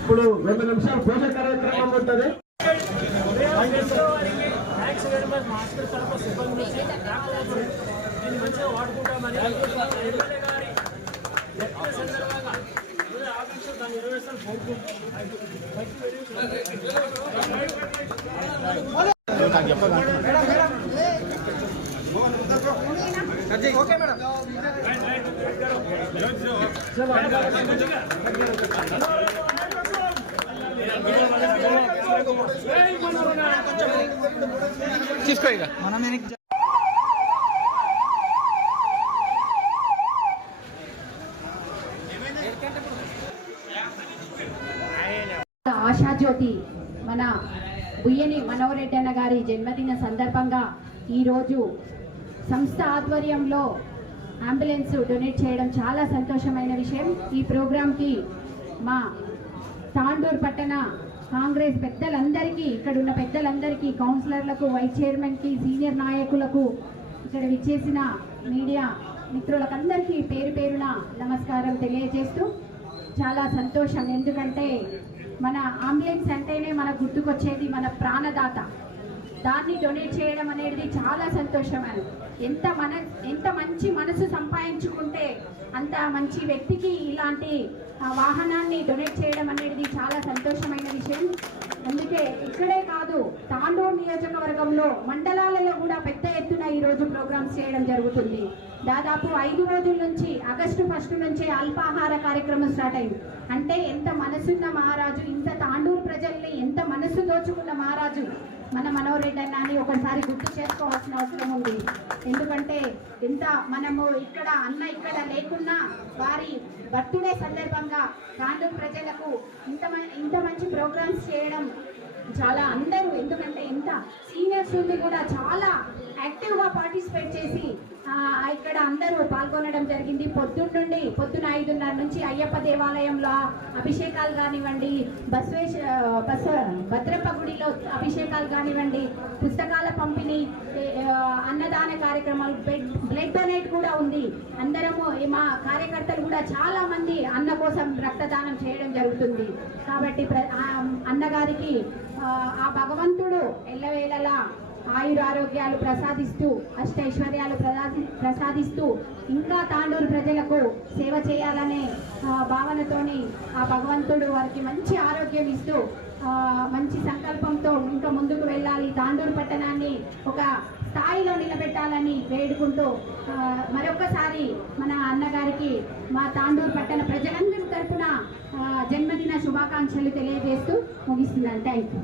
ఇప్పుడు 2 నిమిషాలు పూజ కార్యక్రమం ఉంటుంది. మంచిగా వాడుకుంటామని ఎమ్మెల్యే గారి సందర్భంగా ఆకాంక్ష దాన్ని నెరవేర్చాలని ఓకే మేడం. తీసుకో ఇక మనం ఆశాజ్యోతి మన బుయ్యని మనోహర్ అన్న గారి జన్మదిన సందర్భంగా ఈరోజు సంస్థ ఆధ్వర్యంలో అంబులెన్స్ డొనేట్ చేయడం చాలా సంతోషమైన విషయం. ఈ ప్రోగ్రాంకి మా తాండూరు పట్టణ కాంగ్రెస్ పెద్దలందరికీ, ఇక్కడ ఉన్న పెద్దలందరికీ, కౌన్సిలర్లకు, వైస్ చైర్మన్కి, సీనియర్ నాయకులకు, ఇక్కడ విచ్చేసిన మీడియా మిత్రులకందరికీ పేరు పేరున నమస్కారం తెలియజేస్తూ చాలా సంతోషం. ఎందుకంటే మన అంబులెన్స్ అంటేనే మన గుర్తుకొచ్చేది మన ప్రాణదాత. దాన్ని డొనేట్ చేయడం అనేది చాలా సంతోషమైన. ఎంత మంచి మనసు సంపాదించుకుంటే అంత మంచి వ్యక్తికి ఇలాంటి వాహనాన్ని డొనేట్ చేయడం అనేది చాలా సంతోషమైన విషయం. అందుకే ఇక్కడే కాదు, తాండూరు నియోజకవర్గంలో మండలాలలో కూడా పెద్ద ఎత్తున ఈరోజు ప్రోగ్రామ్స్ చేయడం జరుగుతుంది. దాదాపు 5 రోజుల నుంచి ఆగస్టు 1 నుంచే అల్పాహార కార్యక్రమం స్టార్ట్ అయింది. అంటే ఎంత మనసున్న మహారాజు, ఇంత తాండూరు ప్రజల్ని ఎంత మనసు దోచుకున్న మహారాజు మన మనోహర్ అన్న అని ఒకసారి గుర్తు చేసుకోవాల్సిన అవసరం ఉంది. ఎందుకంటే మనము ఇక్కడ ఇక్కడ లేకున్నా వారి బర్త్డే సందర్భంగా తాండూరు ప్రజలకు ఇంత మంచి ప్రోగ్రామ్స్ చేయడం చాలా అందరూ, ఎందుకంటే సీనియర్స్ నుండి కూడా చాలా యాక్టివ్గా పార్టిసిపేట్ చేసి ఇక్కడ అందరూ పాల్గొనడం జరిగింది. పొద్దున 5:30 నుంచి అయ్యప్ప దేవాలయంలో అభిషేకాలు కానివ్వండి, భద్రప్ప గుడిలో అభిషేకాలు కానివ్వండి, పుస్తకాల పంపిణీ, అన్నదాన కార్యక్రమాలు, బ్లడ్ డొనేట్ కూడా ఉంది. అందరము మా కార్యకర్తలు కూడా చాలా మంది అన్న కోసం రక్తదానం చేయడం జరుగుతుంది. కాబట్టి అన్నగారికి ఆ భగవంతుడు ఎల్లవేళలా ఆయురారోగ్యాలు ప్రసాదిస్తూ, అష్టైశ్వర్యాలు ప్రసాదిస్తూ ఇంకా తాండూరు ప్రజలకు సేవ చేయాలనే భావనతోని ఆ భగవంతుడు వారికి మంచి ఆరోగ్యం ఇస్తూ మంచి సంకల్పంతో ఇంకా ముందుకు వెళ్ళాలి, తాండూరు పట్టణాన్ని ఒక స్థాయిలో నిలబెట్టాలని వేడుకుంటూ మరొకసారి మన అన్నగారికి మా తాండూరు పట్టణ ప్రజలందరి తరఫున జన్మదిన శుభాకాంక్షలు తెలియజేస్తూ ముగిస్తున్నాను. Thank you.